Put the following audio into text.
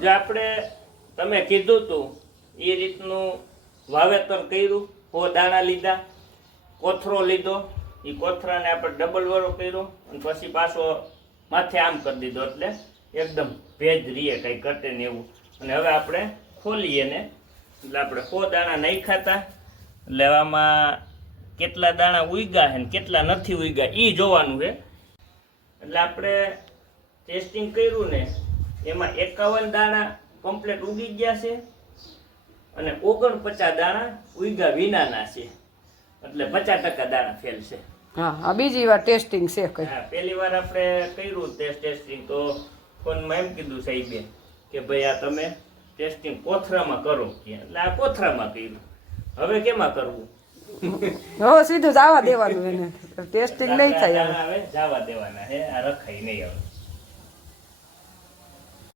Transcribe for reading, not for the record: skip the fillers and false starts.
જો આપણે તમે કીધું તું એ રીતનું વાવેતર કર્યું, 100 દાણા લીધા, કોથરો લીધો, એ કોથરાને આપણે ડબલ વાળો કર્યો અને પછી પાછો માથે આમ કરી દીધો, એટલે એકદમ ભેજ રીએ કંઈ ઘટે ને એવું. અને હવે આપણે ખોલીએ ને એટલે આપણે 100 દાણા નાખ્યા હતા, એટલે આમાં કેટલા દાણા ઉગ્યા છે ને કેટલા નથી ઉગ્યા એ જોવાનું છે. એટલે આપણે ટેસ્ટિંગ કર્યું ને એમાં 51 દાણા કમ્પ્લીટ ઉગી ગયા છે અને 49 દાણા ઉગ્યા વિનાના છે, એટલે 50% દાણા ફેલ છે. હા આ બીજી વાર ટેસ્ટિંગ છે કઈ. હા, પહેલી વાર આપણે કર્યું ટેસ્ટિંગ તો ફોનમાં એમ કીધું સાહેબે કે ભાઈ આ તમે ટેસ્ટિંગ કોથરામાં કરો, એટલે આ કોથરામાં કર્યું. હવે કેમાં કરવું? હવે સીધું જવા દેવાનું એને, ટેસ્ટિંગ નહીં થાય. હવે જવા દેવાના હે, આ રખાય નહીં હવે.